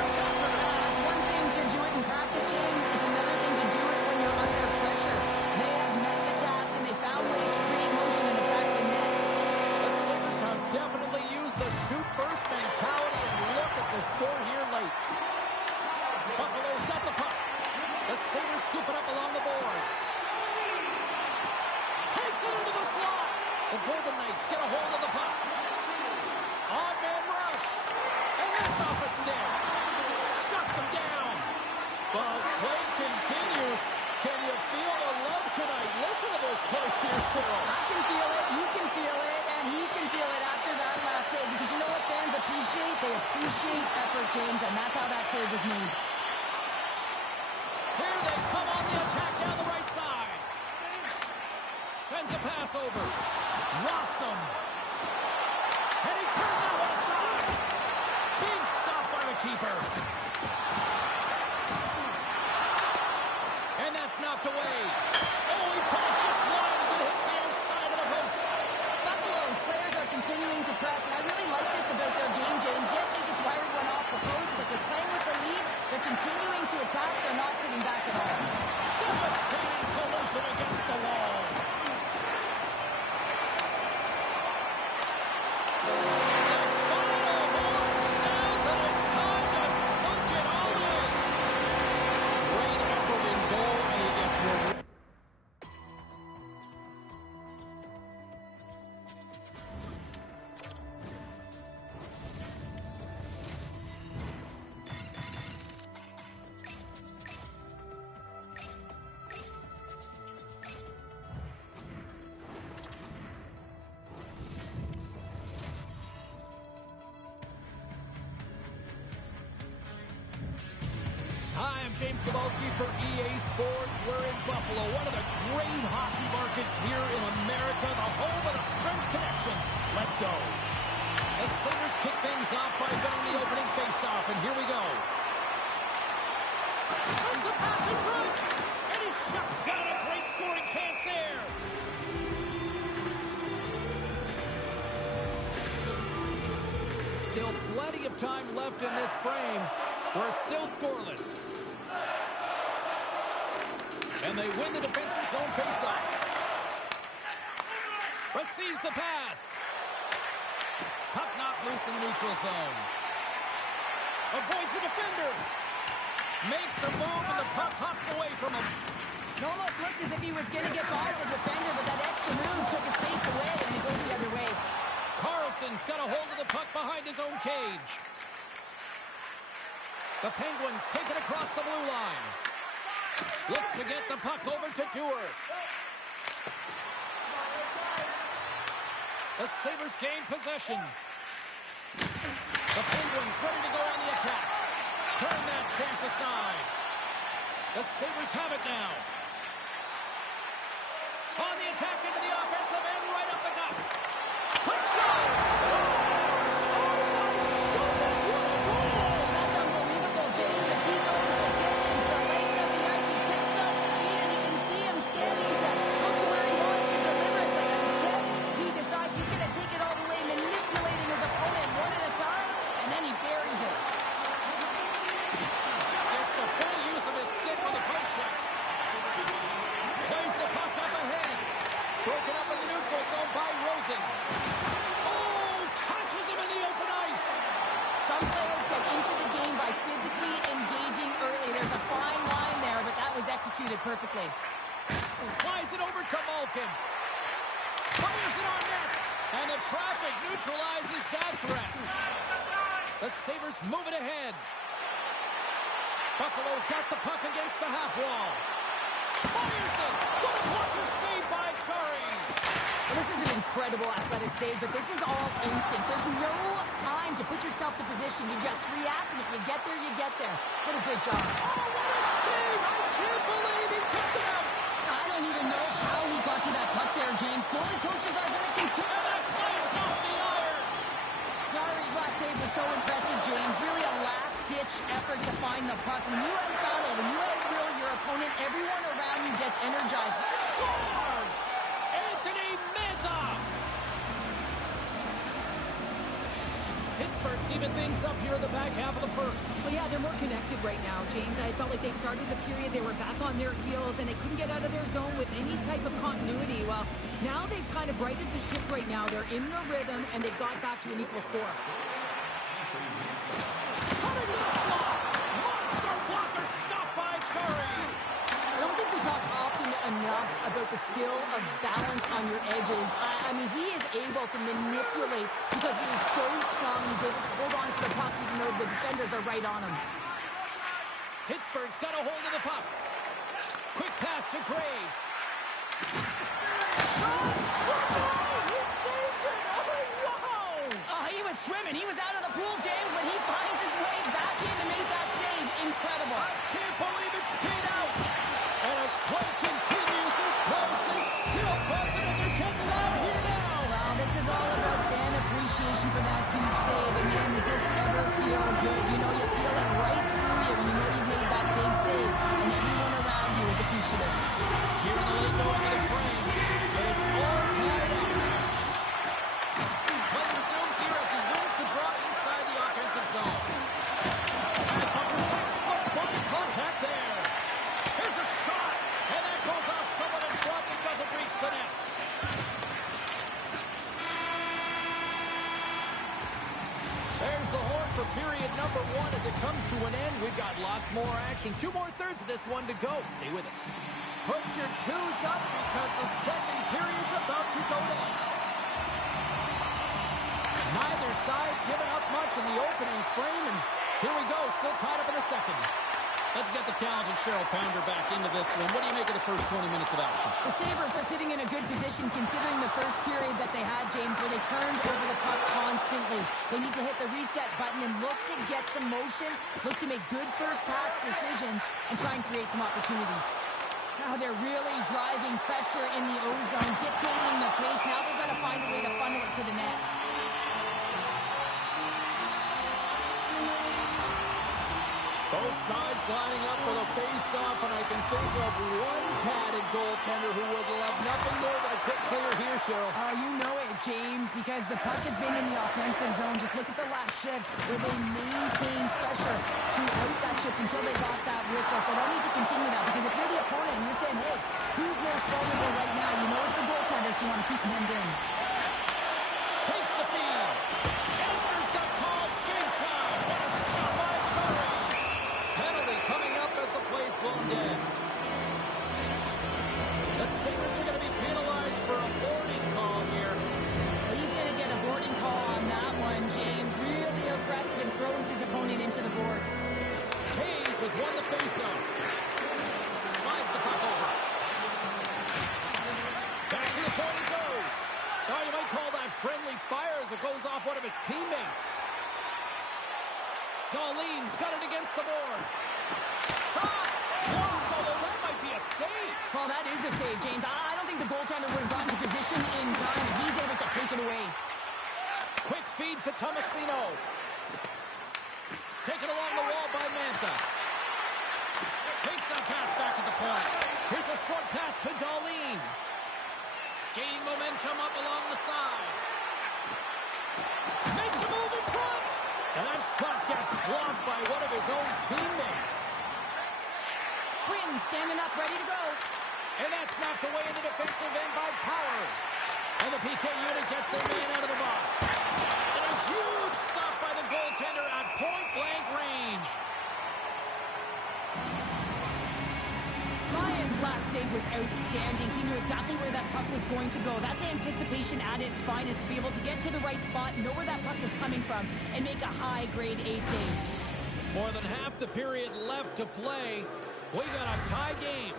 It's one thing to do it in practice, James. It's another thing to do it when you're under pressure. They have met the task, and they found ways to create motion and attack the net. The Sabres have definitely used the shoot-first mentality, and look at the score here late. Buffalo's got the puck. The Sabres scoop it up along the boards. Takes it into the slot. The Golden Knights get a hold of the puck. Odd man rush. And that's off a stick. Shuts him down. Buzz play continues. Can you feel the love tonight? Listen to this place here, Cheryl. I can feel it, you can feel it, and he can feel it after that last save. Because you know what fans appreciate? They appreciate effort, James, and that's how that save was made. Here they come on the attack down the right side. Sends a pass over. Rocks him. And he turned that one aside. Big stop by the keeper. And that's knocked away. Oh, he put it just wide as it hits the outside of the post. Buffalo's players are continuing to press, and I really like this about their game, James. Yes, they just wired one off the post, but they're playing with the lead. They're continuing to attack. They're not sitting back at all. Devastating collision against the wall. The final horn sounds, and it's time to soak it all in. Great effort in goal, and he gets rewarded. Hi, I'm James Cebulski for EA Sports. We're in Buffalo, one of the great hockey markets here in America, the home of the French Connection. Let's go. The Sabres kick things off by winning the opening faceoff, and here we go. Sends a pass in front, and he shuts down a great scoring chance there. Still plenty of time left in this frame. We're still scoreless. And they win the defensive zone faceoff. Receives the pass. Puck knocked loose in the neutral zone. Avoids the defender. Makes the move, and the puck hops away from him. It almost looked as if he was going to get by the defender, but that extra move took his pace away, and it goes the other way. Carlson's got a hold of the puck behind his own cage. The Penguins take it across the blue line. Looks to get the puck over to Dewar. The Sabres gain possession. The Penguins ready to go on the attack. Turn that chance aside. The Sabres have it now. On the attack into the offensive end, right up the gut. it perfectly. Slides it over to Malkin. Fires it on net. And the traffic neutralizes that threat. The Sabres move it ahead. Buffalo's got the puck against the half wall. Fires it. What a blocker save by Chari. Well, this is an incredible athletic save, but this is all instinct. There's no time to put yourself to position. You just react, and if you get there, you get there. What a great job. Oh, what a save. I can't believe he took it out. I don't even know how he got to that puck there, James. Goalie coaches are going to continue. And that climbs off the iron. Chari's last save was so impressive, James. Really a last-ditch effort to find the puck. When you out-battle, when you out-will your opponent, everyone around you gets energized. Scores! Anthony Mantha! Pittsburgh's even things up here in the back half of the first. Well, yeah, they're more connected right now, James. I felt like they started the period, they were back on their heels, and they couldn't get out of their zone with any type of continuity. Well, now they've kind of righted the ship right now. They're in the rhythm, and they've got back to an equal score. Cutting to the slot! Monster blocker stopped by Chari! I don't think we talk often enough about the skill of balance on your edges. I mean, he is able to manipulate because he is so strong. He's able to hold on to the puck even though the defenders are right on him. Pittsburgh's got a hold of the puck. Quick pass to Graves. He saved it! Oh, wow! Oh, he was swimming. He was out of the pool, James, but he finds his way back in to make that save. Incredible. I can't believe it stayed out. And as play continues, this place is still buzzing, and they're getting loud here now. Well, this is all about fan appreciation for that huge save. And, man, does this ever feel good? You know, you feel it right through you when you know you've made that big save, and everyone around you is appreciative. Here in the late going to the frame, and it's all tied up. Play resumes here as he wins the draw inside the offensive zone. That's a protection, but body contact there. Here's a shot, and that goes off someone in front and doesn't reach the net. There's the horn for period number 1 as it comes to an end. We've got lots more action. 2 more thirds of this one to go. Stay with us. Put your twos up because the second period's about to go down. Neither side giving up much in the opening frame, and here we go, still tied up in the second. Let's get the talented Cheryl Pounder back into this one. What do you make of the first 20 minutes of action? The Sabres are sitting in a good position considering the first period that they had, James, where they turned over the puck constantly. They need to hit the reset button and look to get some motion, look to make good first pass decisions, and try and create some opportunities. Now they're really driving pressure in the O-zone, dictating the pace. Now they've got to find a way to funnel it to the net. Both sides lining up for the face-off, and I can think of one padded goaltender who would love nothing more than a quick clear here, Cheryl. Oh, you know it, James, because the puck has been in the offensive zone. Just look at the last shift where they maintained pressure throughout that shift until they got that whistle. So they need to continue that, because if you're the opponent and you're saying, hey, who's most vulnerable right now? You know it's the goaltender, so you want to keep him hemmed in. Takes the feed. Answers the call big time. What a stop by Chari. Penalty coming up as the play's blown dead. The Sabres are going to be penalized for a boarding call here. Well, he's going to get a boarding call on that one, James. Really aggressive and throws his opponent into the boards. Hayes has won the faceoff. Slides the puck over. Back to the point he goes. Oh, you might call that friendly fire as it goes off one of his teammates. Darlene's got it against the boards. Shot! Blocked, although that might be a save. Well, that is a save, James. I don't think the goaltender would have gotten to position in time, and he's able to take it away. Quick feed to Tomasino. Taken along the wall by Mantha. Takes that pass back to the point. Here's a short pass to Darlene. Gaining momentum up along the side. Makes a move in front. And that shot gets blocked by one of his own teammates. Quinn standing up, ready to go. And that's knocked away in the defensive end by Power. And the PK unit gets their man out of the box. And a huge stop by the goaltender at point-blank range. Ryan's last save was outstanding. He knew exactly where that puck was going to go. That's anticipation at its finest, to be able to get to the right spot, know where that puck is coming from, and make a high-grade A save. More than half the period left to play. We got a tie game.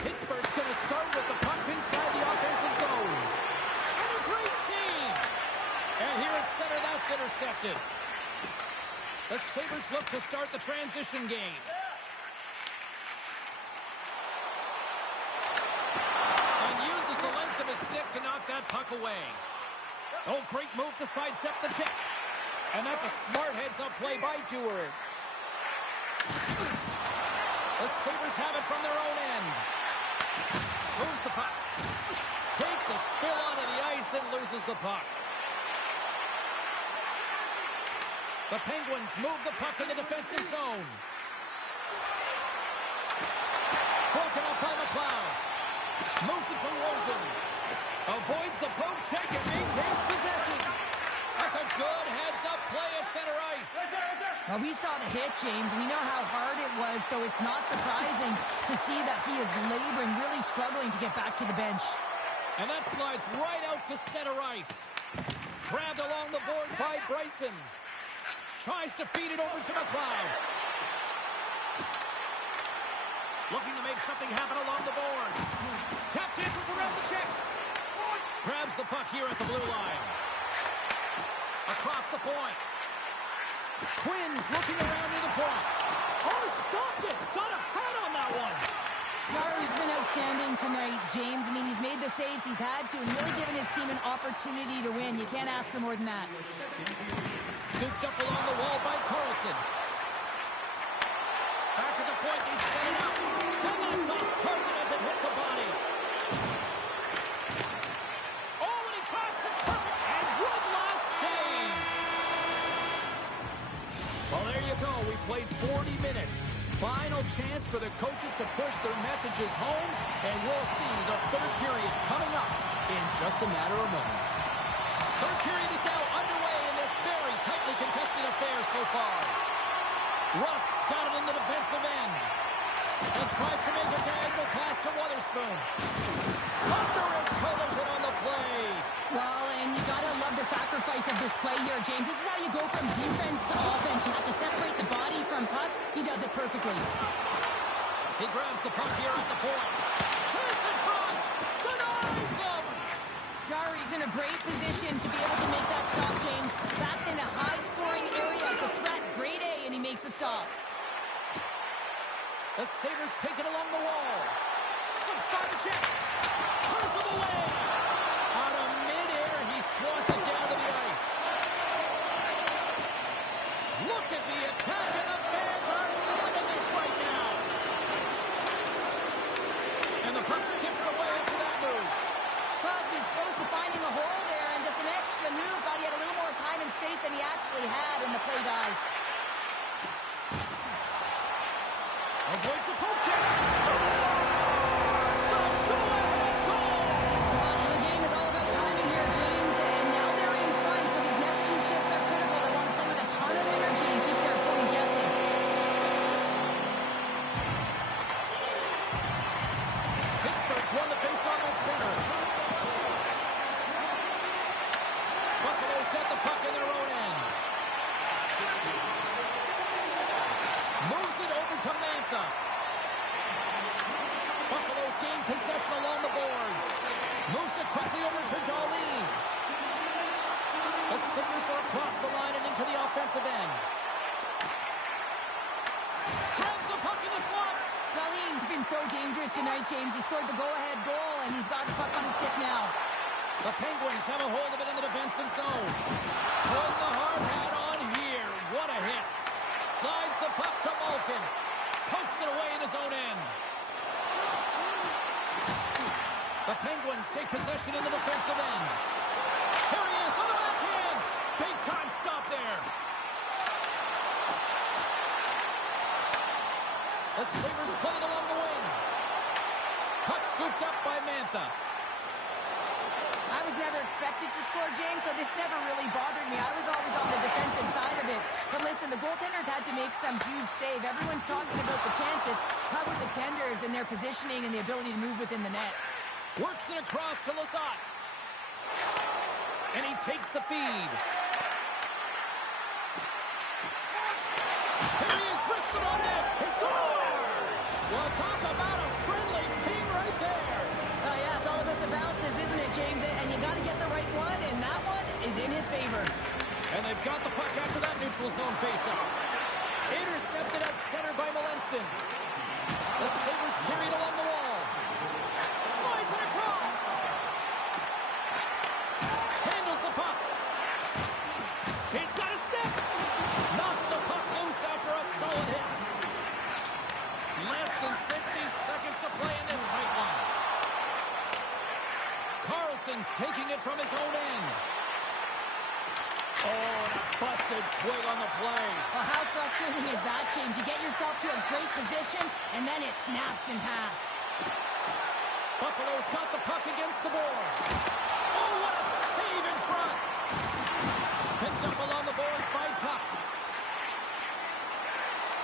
Pittsburgh's going to start with the puck inside the offensive zone. And a great save. And here at center, that's intercepted. The Sabres look to start the transition game. And uses the length of his stick to knock that puck away. Oh, great move to sidestep the check. And that's a smart heads-up play by Dewar. The Sabres have it from their own end. Moves the puck. Takes a spill onto the ice and loses the puck. The Penguins move the puck in the defensive zone. Broken up by McLeod. Moves it to Rosen. Avoids the poke check and maintains possession. That's a good heads-up play at center ice. Well, we saw the hit, James. We know how hard it was, so it's not surprising to see that he is laboring, really struggling to get back to the bench. And that slides right out to center ice. Grabbed along the boards by Bryson. Tries to feed it over to McLeod. Looking to make something happen along the boards. Tap dances around the check. Grabs the puck here at the blue line. Across the point. Quinn's looking around near the point. Oh, stopped it. Got a head on that one. Jarry's been outstanding tonight, James. I mean, he's made the saves he's had to and really given his team an opportunity to win. You can't ask for more than that. Scooped up along the wall by Carlson. Back to the point, they set it up. And that's off target as it hits a body. Oh, and he tracks it perfect. And one last save. Well, there you go. We played 40 minutes. Final chance for the coaches to push their messages home. And we'll see the third period coming up in just a matter of moments. Third period is now underway in this very tightly contested affair so far. Rust's got it in the defensive end. And tries to make a diagonal pass to Wotherspoon. Thunderous collision on the play. Well, and you gotta love the sacrifice of this play here, James. This is how you go from defense to offense. You have to separate the body from puck. He does it perfectly. He grabs the puck here at the point. Chase in front. Denies him. Jarry's in a great position to be able to make that stop, James. That's in a high-scoring area. It's a threat. Grade A, and he makes the stop. The Sabres take it along the wall. Slips by the check. Turns him away. Out of midair, he swats it down to the ice. Look at the attack, and the fans are loving this right now. And the puck skips away after that move. Crosby's close to finding a hole there, and just an extra move. Thought he had a little more time and space than he actually had, and the play dies. Avoids the poke check. Scores! The go-ahead goal! Well, the game is all about timing here, James, and now they're in front, so these next two shifts are critical. They want to play with a ton of energy and keep their opponent guessing. Pittsburgh's won the faceoff at center. Buffalo's got the puck in their own end. Moves it over to Mantha. Buffalo's gained possession along the boards. Moves it quickly over to Darlene. The Sabres are across the line and into the offensive end. Grabs the puck in the slot. Darlene's been so dangerous tonight, James. He scored the go-ahead goal, and he's got the puck on his stick now. The Penguins have a hold of it in the defensive zone. Putting the hard hat on here. What a hit. Slides the puck to Malkin. Pokes it away in his own end. The Penguins take possession in the defensive end. Here he is on the backhand. Big time stop there. The Sabres playing along the wing. Puck scooped up by Mantha. I was never expected to score, James, so this never really bothered me. I was always on the defensive side of it. But listen, the goaltenders had to make some huge save. Everyone's talking about the chances. How about the tenders and their positioning and the ability to move within the net? Works it across to Lizotte. And he takes the feed. Here he is, wristed on net. He scores! Well, talk about a friendly ping right there. Oh, yeah, it's all about the bounces, isn't it, James? And you got to get the right one, and that one is in his favor. And they've got the puck after that neutral zone faceoff. Intercepted at center by Malenston. The Sabres carry it along the wall. Slides it across. Handles the puck. He's got a step. Knocks the puck loose after a solid hit. Less than 60 seconds to play in this tight one. Carlson's taking it from his own end. Oh, and a busted twig on the play. Well, how frustrating is that, James? You get yourself to a great position, and then it snaps in half. Buffalo's got the puck against the boards. Oh, what a save in front. Picked up along the boards by Tuck.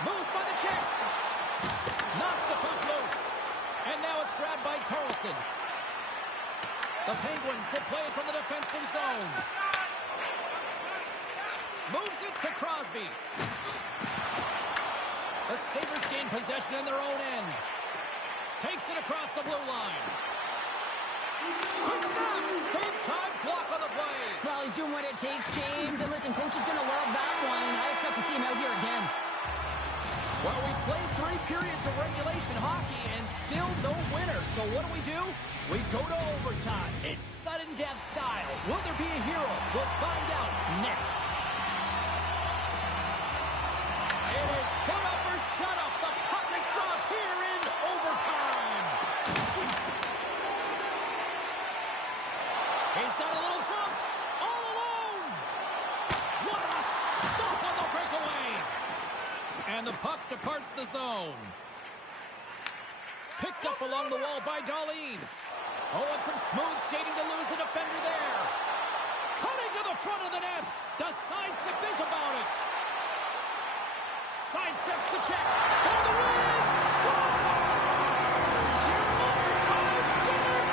Moves by the check. Knocks the puck loose. And now it's grabbed by Carlson. The Penguins will play it from the defensive zone. Moves it to Crosby. The Sabres gain possession in their own end. Takes it across the blue line. Quick snap! Big time block on the play. Well, he's doing what it takes, James. And listen, coach is going to love that one. I expect to see him out here again. Well, we played 3 periods of regulation hockey and still no winner. So what do? We go to overtime. It's sudden death style. Will there be a hero? We'll find out next. It is put up or shut up. The puck is dropped here in overtime. He's got a little jump. All alone. What a stop on the breakaway. And the puck departs the zone. Picked up along the wall by Dahlin. Oh, and some smooth skating to lose the defender there. Cutting to the front of the net. Decides to think about it. Sidesteps the check. For the win! Scores! Your overtime winner!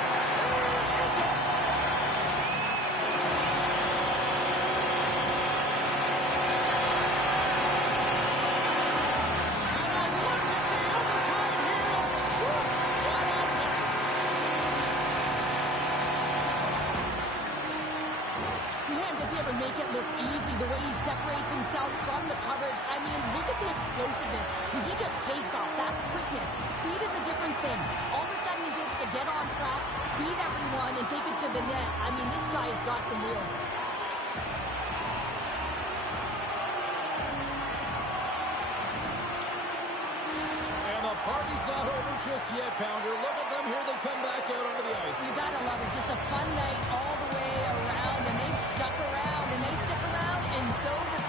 And a look at the overtime hero. What a night! Man, does he ever make it look easy, the way he separates himself from the coverage. I mean, look at the explosiveness. When he just takes off, that's quickness. Speed is a different thing. All of a sudden, he's able to get on track, beat everyone, and take it to the net. I mean, this guy has got some wheels. And the party's not over just yet, Pounder. Look at them. Here they come back out onto the ice. You gotta love it. Just a fun night all the way around, and they've stuck around, and they stick around, and so does